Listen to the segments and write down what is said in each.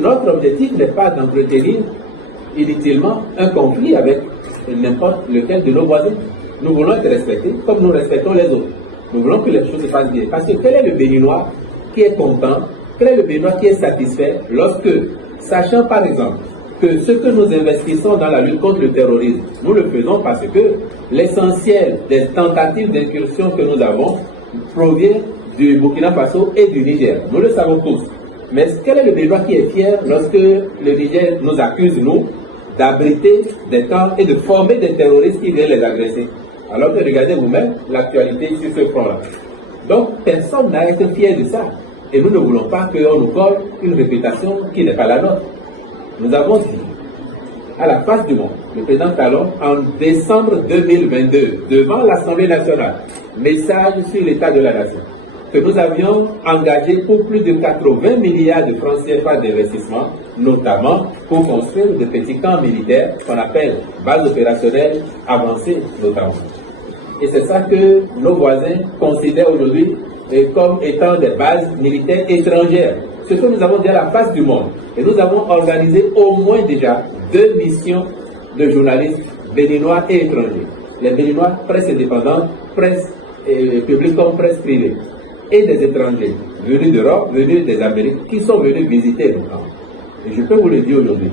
Notre objectif n'est pas d'entretenir inutilement un conflit avec n'importe lequel de nos voisins. Nous voulons être respectés comme nous respectons les autres. Nous voulons que les choses se passent bien. Parce que quel est le Béninois qui est content, quel est le Béninois qui est satisfait lorsque, sachant par exemple que ce que nous investissons dans la lutte contre le terrorisme, nous le faisons parce que l'essentiel des tentatives d'incursion que nous avons provient du Burkina Faso et du Niger. Nous le savons tous. Mais quel est le Béninois qui est fier lorsque le Niger nous accuse, nous, d'abriter des camps et de former des terroristes qui viennent les agresser? Alors que regardez vous-même l'actualité sur ce front-là. Donc, personne n'a été fier de ça. Et nous ne voulons pas qu'on nous colle une réputation qui n'est pas la nôtre. Nous avons dit, à la face du monde, le président Talon, en décembre 2022, devant l'Assemblée nationale, message sur l'état de la nation, que nous avions engagé pour plus de 80 milliards de francs CFA d'investissement, notamment pour construire de petits camps militaires qu'on appelle bases opérationnelles avancées notamment. Et c'est ça que nos voisins considèrent aujourd'hui comme étant des bases militaires étrangères. Ce que nous avons dit à la face du monde. Et nous avons organisé au moins déjà 2 missions de journalistes béninois et étrangers. Les béninois, presse indépendante, presse publique comme presse privée. Et des étrangers venus d'Europe, venus des Amériques, qui sont venus visiter nos camps. Et je peux vous le dire aujourd'hui.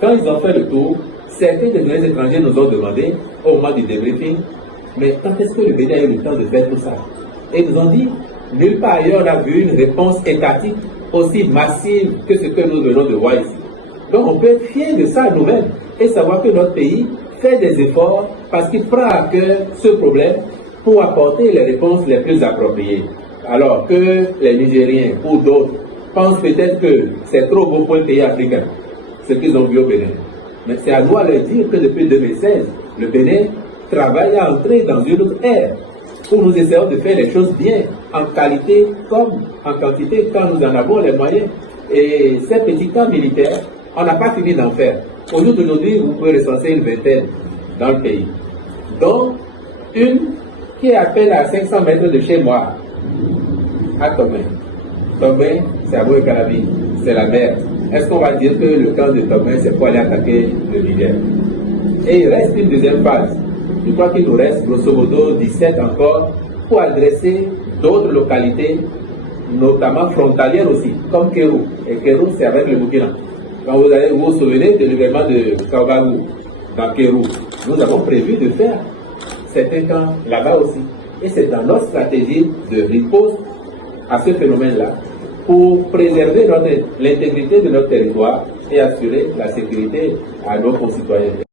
Quand ils ont fait le tour, certains des étrangers nous ont demandé, au moment du débriefing, mais quand est-ce que le Bénin a eu le temps de faire tout ça? Et ils nous ont dit, nulle part ailleurs on a vu une réponse étatique aussi massive que ce que nous venons de voir ici. Donc on peut être fier de ça nous-mêmes et savoir que notre pays fait des efforts parce qu'il prend à cœur ce problème pour apporter les réponses les plus appropriées. Alors que les Nigériens ou d'autres pensent peut-être que c'est trop beau pour un pays africain, ce qu'ils ont vu au Bénin. Mais c'est à nous à leur dire que depuis 2016, le Bénin travaille à entrer dans une autre ère où nous essayons de faire les choses bien, en qualité comme en quantité, quand nous en avons les moyens. Et ces petits camps militaires, on n'a pas fini d'en faire. Aujourd'hui, vous pouvez recenser une vingtaine dans le pays. Donc, une qui est à peine à 500 mètres de chez moi, à Tobin. Tobin, c'est à Boé-Calabi, c'est la mer. Est-ce qu'on va dire que le camp de Tobin, c'est pour aller attaquer le Niger? Et il reste une deuxième phase. Je crois qu'il nous reste grosso modo 17 encore pour adresser d'autres localités, notamment frontalières aussi, comme Kérou. Et Kérou, c'est avec le Burkina. Quand vous allez vous souvenir de l'événement de Kaogagou, dans Kérou, nous avons prévu de faire certains camps là-bas aussi. Et c'est dans notre stratégie de riposte à ce phénomène-là pour préserver l'intégrité de notre territoire et assurer la sécurité à nos concitoyens.